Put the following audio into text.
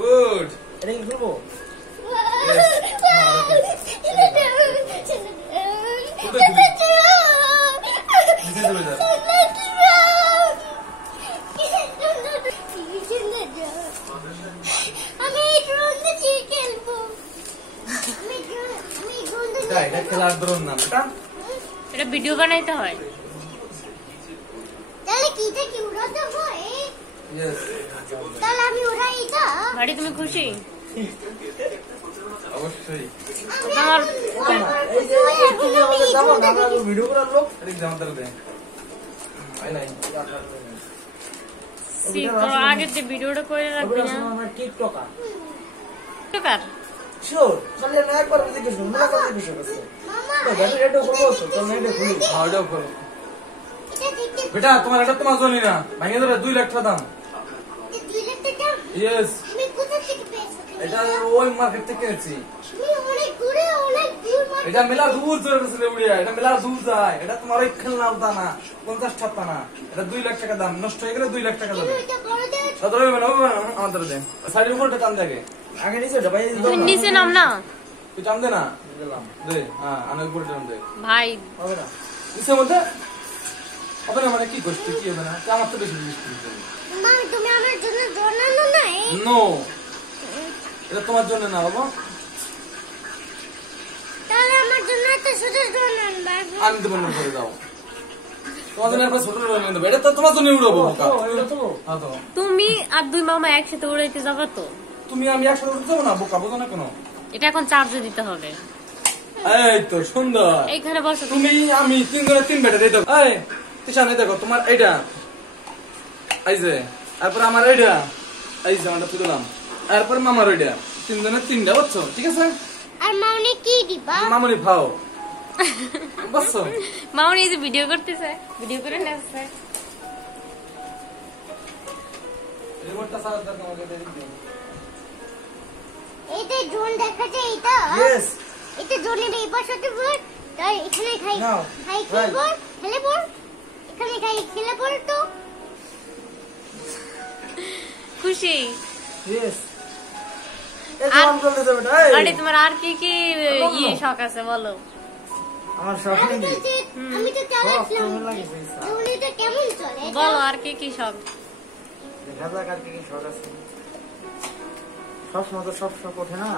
Good. এটা কি করবো? এটা খেলার ড্রোন নাম এটা। এটা ভিডিও বানাইতে হয়। তাহলে কিটা কি উড়াতে হয়? ইয়েস। তাহলে আমি উড়াই এটা। ভাই তুমি খুশি? অবশ্যই। আমার এই যে তুমি আমাদের দাও না, আমরা ভিডিও করার লোক। এটা জাম দাও দে। আই নাই। আগে যে ভিডিওটা করে রাখবি না। আমরা টিকটকার। টিকটকার শিওর খালি না একবার জিজ্ঞেস করুন না কথা জিজ্ঞেস করছে তো ব্যাটারি এটা করবো তো তুমি এটা খুলি হাওড়াও করো। এটা দেখতে বেটা তোমার এটা তোমার জন্য না, ভাঙে ধরে 2 লাখ টাকা দাম। 2 লাখ টাকা ইয়েস। আমি কোথা থেকে পেয়েছি? এটা ওই মার্কেট থেকে কিনেছি। আমি অনেক দূরে অনেক দূর মানে এটা মেলা দূর চলে গেছে উড়িয়া, এটা মেলা দূর যায়। এটা তোমার ওই খেলনা আলতা না, 50 টাকা না। এটা 2 লাখ টাকা দাম, নষ্ট হয়ে গেলে 2 লাখ টাকা দেবে। এটা বড় দেখ সদরে হবে না আমাদের দেন। সাইডের উপরটা টান দেখে। আগে নিচে এটা ভাই তুমি নিচে নাম না তুই টান দে না। দিলাম দে, হ্যাঁ, আনার উপরে টান দে। ভাই। হবে না নিচের মধ্যে হবে না মানে কি করছিস, কি হবে না? আমার তো বেশি জিনিস কিনতে হবে। মামি তুমি আমার জন্য জানানো নাই নো, এটা তোমার জন্য না বাবা। তাহলে আমার জন্য একটা ছোট ড্রোন আনবা আমি তো বন্ধ করে দাও। তোমার জন্য একটা ছোট রোল এনে দেবো। এটা তো তোমার জন্য উড়াবো বোকা। এটা তো হ্যাঁ তো। তুমি আর দুই মামা একসাথে উড়াইতে যাবে তো? তুমি আমি একসাথে উঠতে যাবো না, বোকা বোঝো না কেন? এটা এখন চার্জে দিতে হবে। এই তো সুন্দর। এইখানে বসো তুমি আমি 3 জনে 3 ব্যাটারি দাও। এই তিশানে দেখো তোমার এইটা, এই যে, তারপর আমার এইটা, এই যে আমারটা তুললাম, তারপর মামার ওইটা, 3 জনে 3টা, বুঝছো? ঠিক আছে? আর মামনি কি দিবা মামুনি খাও, বুঝছো? মামনি এই যে ভিডিও করতেছে, ভিডিও করে নেছে। রিমোটটা সারা দাও আমাকে দিয়ে দিও। এইটা ড্রোন দেখাচ্ছে এটা ইয়েস এটা ড্রোনের এই পাশে বল তাই এখানে খাই নাও, খাই right. খেলে পড় এখানে খাই খেলে পড় তো খুশি? ইয়েস এটা অন করতে যাবে এটা এই আরে তোমার আর কি কি ইয়ে শখ আছে বলো? আমার সব নেই আমি তো চালাচ্ছিলাম কেমন লাগে পয়সা ড্রোনটা কেমন চলে বলো আর কি কি শখ? দেখা যাক আর কি কি শখ আছে সব সময় তো সব শখ ওঠে না